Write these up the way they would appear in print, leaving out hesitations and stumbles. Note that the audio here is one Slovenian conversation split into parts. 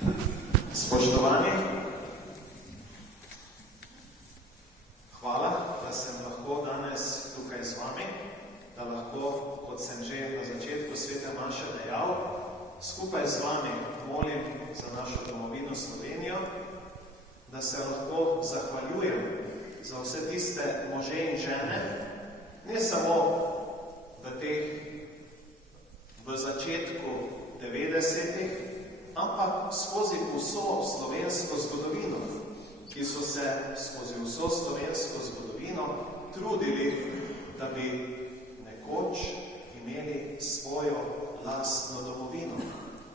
Spoštovani, hvala, da sem lahko danes tukaj z vami, da lahko, kot sem že na začetku svete maše dejal, skupaj z vami molim za našo domovino Slovenijo, da se lahko zahvaljujem za vse tiste može in žene, ne samo v začetku 90-ih, ampak skozi vso slovensko zgodovino, ki so se skozi vso slovensko zgodovino trudili, da bi nekoč imeli svojo lastno domovino,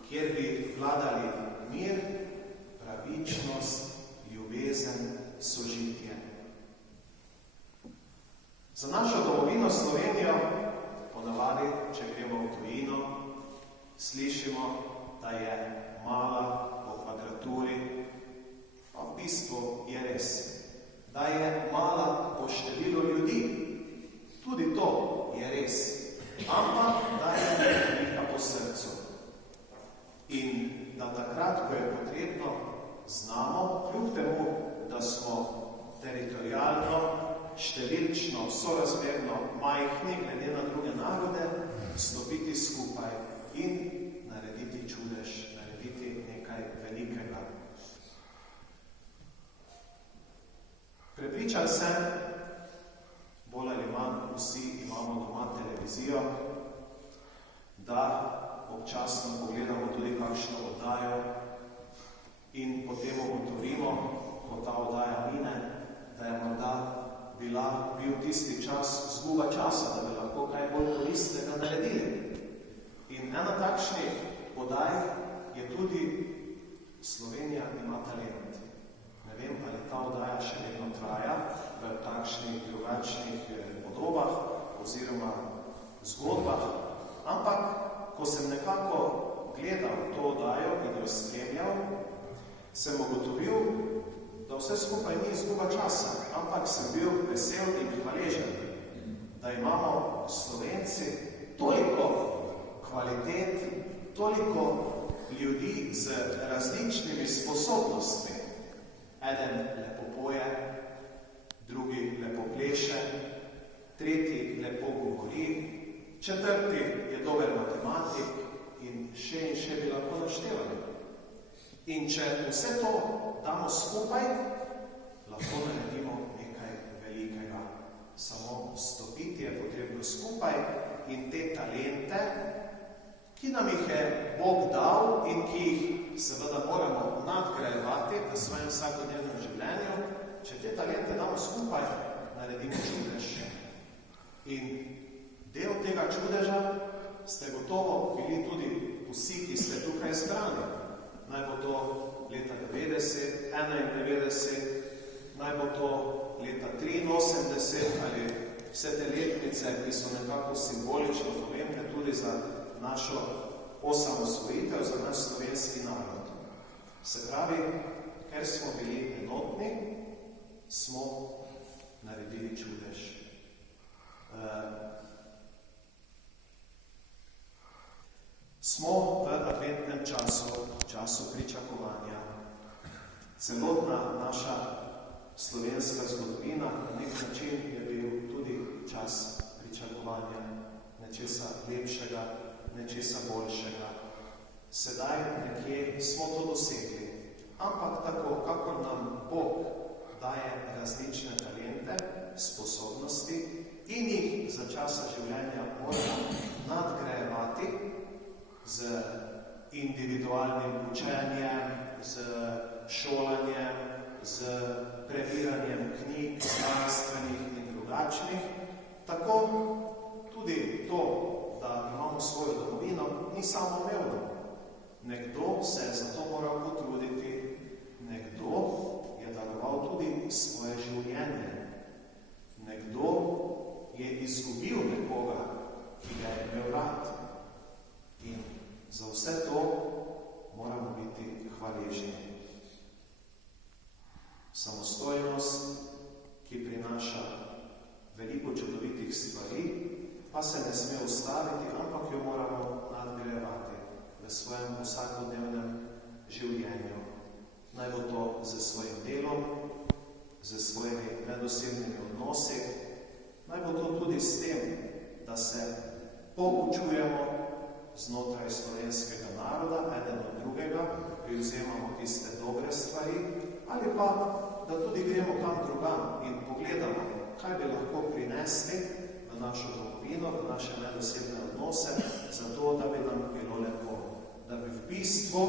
kjer bi vladali mir, pravičnost, ljubezen, sožitje. Za našo domovino Slovenijo ponavadi, če gremo v tujino, slišimo, da je mala po kvadraturi, pa v bistvu je res, da je mala po številu ljudi. Tudi to je res, ampak da je velika po srcu. In da takrat, ko je potrebno, znamo, kljub temu, da smo teritorialno, številčno, sorazmerno majhni, glede na druge narode, stopiti skupaj in narediti čudež, narediti nekaj velikega. Prepričan sem, bolj ali manj vsi imamo doma televizijo, da občasno pogledamo tudi kakšno oddajo in potem ugotovimo, ko ta oddaja mine, da je morda bil tisti čas izguba časa, da bi lahko kaj bolj koristnega naredili. In ena takšnih oddaj je tudi Slovenija ima talent. Ne vem, ali ta oddaja še vedno traja v takšnih drugačnih podobah oziroma zgodbah, ampak ko sem nekako gledal to oddajo in jo spremljal, sem ugotovil, da vse skupaj ni izguba časa, ampak sem bil vesel in hvaležen, da imamo Slovenci toliko kvalitet, toliko ljudi z različnimi sposobnostmi. Eden lepo poje, drugi lepo pleše, tretji lepo govori, četrti je dober matematik in še bi lahko naštevali. In če vse to damo skupaj, lahko naredimo nekaj velikega. Samo stopiti je potrebno skupaj in te talente, ki nam jih je Bog dal in ki jih seveda moramo nadgrajevati v svojem vsakodnevnem življenju, če te talente damo skupaj, naredimo čudež. In del tega čudeža ste gotovo bili tudi vsi, ki ste tukaj zbrani. Naj bo to leta 90, 91, naj bo to leta 83 ali vse te letnice, ki so nekako simbolično pomembne tudi za našo osamosvojitev, za naš slovenski narod. Se pravi, ker smo bili enotni, smo naredili čudež. Smo v adventnem času pričakovanja. Celotna naša slovenska zgodovina na nek način je bil tudi čas pričakovanja nečesa lepšega, nečesa boljšega. Sedaj nekje smo to dosegli, ampak tako, kakor nam Bog daje različne talente, sposobnosti in jih za časa življenja moramo nadgrajevati z individualnim učenjem, z šolanjem, z prebiranjem knjig, znanstvenih in drugačnih. Tako tudi to, da imamo svojo domovino, ni samoumevno. Nekdo se je za to moral potruditi, nekdo je daroval tudi svoje življenje. Nekdo je izgubil nekoga, ki ga je imel rad. In za vse to moramo biti hvaležni. Samostojnost, ki prinaša veliko čudovitih stvari, pa se ne sme ustaviti, ampak jo moramo nadgrajevati v svojem vsakodnevnem življenju. Naj bo to z svojim delom, z svojimi medosebnimi odnosi, naj bo to tudi s tem, da se poučujemo znotraj slovenskega naroda, eden od drugega, privzemamo tiste dobre stvari, ali pa, da tudi gremo kam drugam in pogledamo, kaj bi lahko prinesli v našo domovino, v naše medosebne odnose, zato, da bi nam bilo lepo. Da bi v bistvu,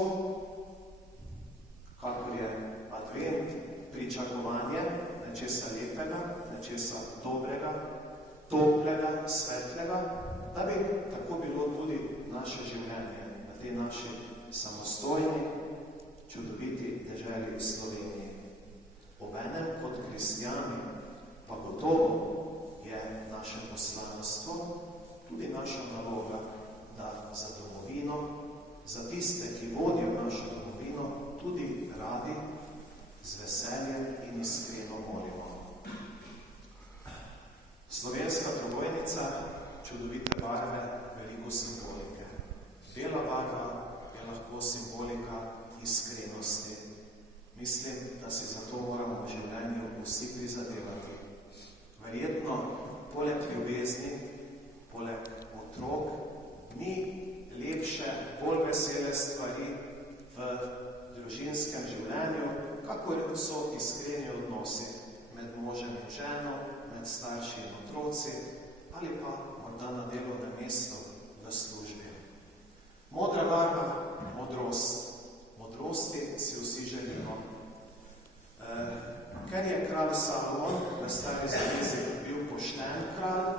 kakor je advent, pričakovanje nečesa lepega, nečesa dobrega, toplega, svetlega, da bi tako bilo tudi naše življenje na tej naši samostojni, čudoviti deželi v Sloveniji. Obenem kot kristjani pa gotovo je naše poslanstvo, tudi naša naloga, da za domovino, za tiste, ki vodijo našo domovino, tudi radi, z veseljem in iskreno molimo. Slovenska trobojnica, čudovite barve, veliko simbolike. Bela barva je lahko simbolika iskrenosti. Mislim, da si zato moramo v življenju vsi prizadevati. Verjetno, poleg ljubezni, poleg otrok, ni lepše, bolj vesele stvari v družinskem življenju, kakor so iskreni odnosi med možem in ženo, med starši in otroci, ali pa morda na delovnem mestu v službi. Modra barva, modrost. Modrosti si vsi želimo. Ker je kralj Salomon v Stari zavezi bil pošten kralj,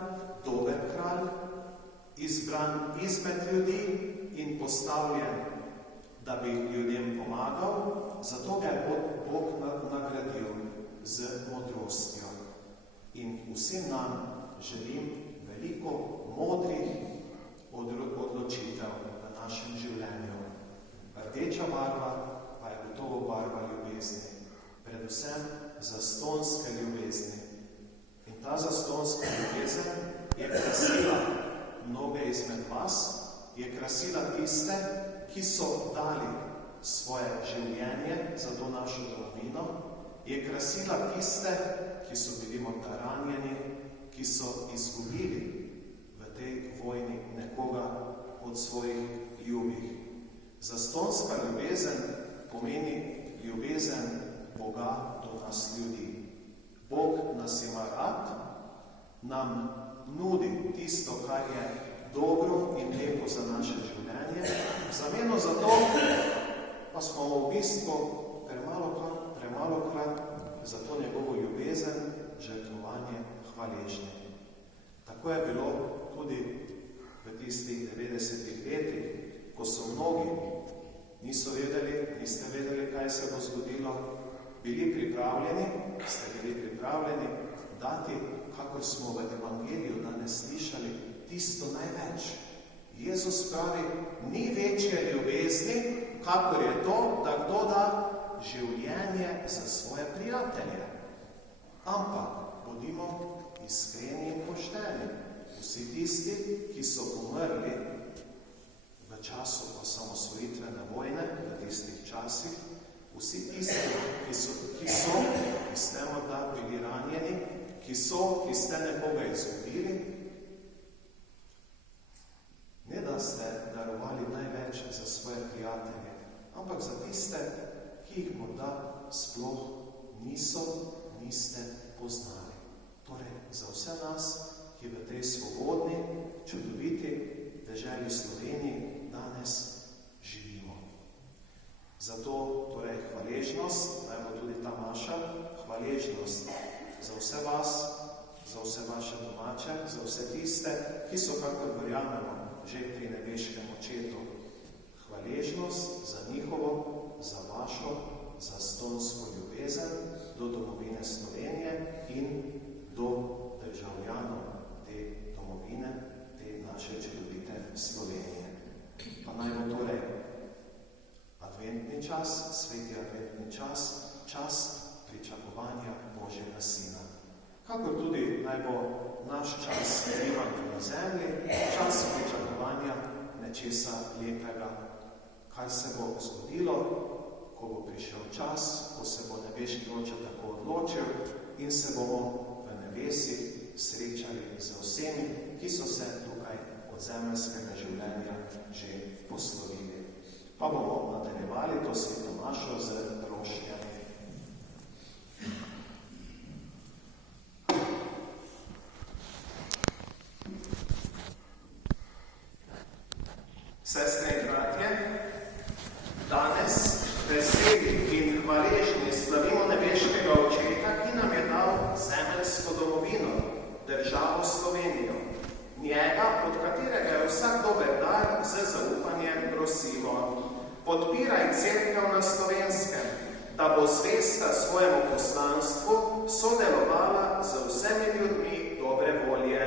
dober kralj, izbran izmed ljudi in postavljen, da bi ljudem pomagal, zato ga je Bog nagradil z modrostjo. In vsem nam želim veliko modrih odločitev v našem življenju. Rdeča barva pa je gotovo barva ljubezni, predvsem zastonske ljubezni. In ta zastonska ljubezen je krasila mnoge izmed vas, je krasila tiste, ki so dali svoje življenje za to našo domovino, je krasila tiste, ki so bili morda ranjeni, ki so izgubili v tej vojni nekoga od svojih ljubih. Zastonska ljubezen pomeni ljubezen Boga do nas ljudi. Bog nas ima rad, nam nudi tisto, kar je dobro in lepo za naše življenje. V zameno za to pa smo v bistvu premalokrat za to njegovo ljubezen, žrtvovanje hvaležni. Tako je bilo tudi v tistih 90 letih, ko so mnogi niste vedeli, kaj se bo zgodilo, ste bili pripravljeni dati, kakor smo v Evangeliju danes slišali, tisto največ. Jezus pravi, ni večje ljubezni, kakor je to, da kdo da življenje za svoje prijatelje. Ampak bodimo iskreni in pošteni. Vsi tisti, ki so umrli v času osamosvojitvene vojne, v tistih časih, vsi tisti, ki ste morda bili ranjeni, ki ste nekoga izgubili, ne da ste darovali največ za svoje prijatelje, ampak za tiste, ki jih morda sploh niste poznali. Torej, za vse nas, ki v tej svobodni, čudoviti deželi Sloveniji danes živimo. Zato, torej, hvaležnost, naj bo tudi ta naša hvaležnost za vse vas, za vse vaše domače, za vse tiste, ki so, kakor verjamemo, že pri nebeškem očetu. Hvaležnost za njihovo, za vašo, zastonsko ljubezen do domovine Slovenije in do državljanov te domovine, te naše čudovite Slovenije. Pa naj bo torej adventni čas, sveti adventni čas, čas pričakovanja Božjega Sina. Kakor tudi naj bo naš čas bivanja na zemlji, čas pričakovanja nečesa lepega, kaj se bo zgodilo, ko bo prišel čas, ko se bo nebeški oče tako odločil in se bomo v nebesi srečali z vsemi, ki so se tukaj od zemeljskega življenja že poslovili. Pa bomo nadaljevali to sveto mašo z prošnjami. Sestre in bratje, danes veseli in hvaležni slavimo nebeškega očeta, ki nam je dal zemeljsko domovino, državo Slovenijo. Njega, od katerega je vsak dober dar, z zaupanjem prosimo. Podpiraj cerkev na Slovenskem, da bo zvesta svojemu poslanstvu sodelovala z vsemi ljudmi dobre volje.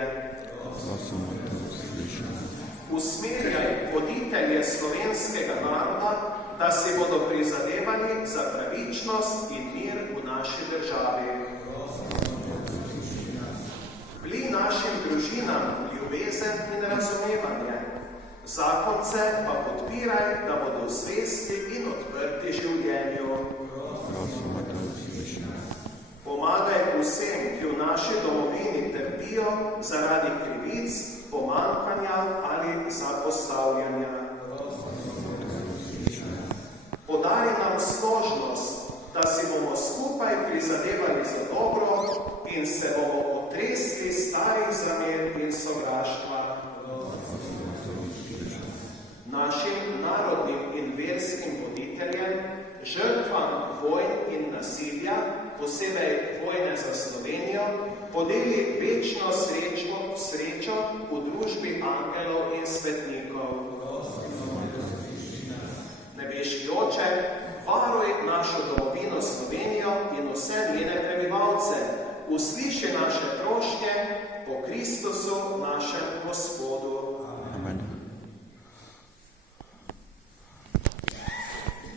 Usmerjaj voditelje slovenskega naroda, da si bodo prizadevali za pravičnost in mir v naši državi. Bli našim družinam ljubezen in razumevanje. Zakonce pa podpiraj, da bodo zvesti in odprti življenju. Pomagaj vsem, ki v naši domovini trpijo zaradi krivic, pomanjkanja ali zapostavljanja. Podari nam složnost, da si bomo skupaj prizadevali za dobro in se bomo otresli starih zamer in sovraštva. Našim narodnim in verskim voditeljem, žrtvam vojn in nasilja, posebej vojne za Slovenijo, podeli večno srečo v družbi angelov in svetnikov. Nebeški oče, varuj našo domovino Slovenijo in vse njene prebivalce, usliši naše prošnje po Kristusu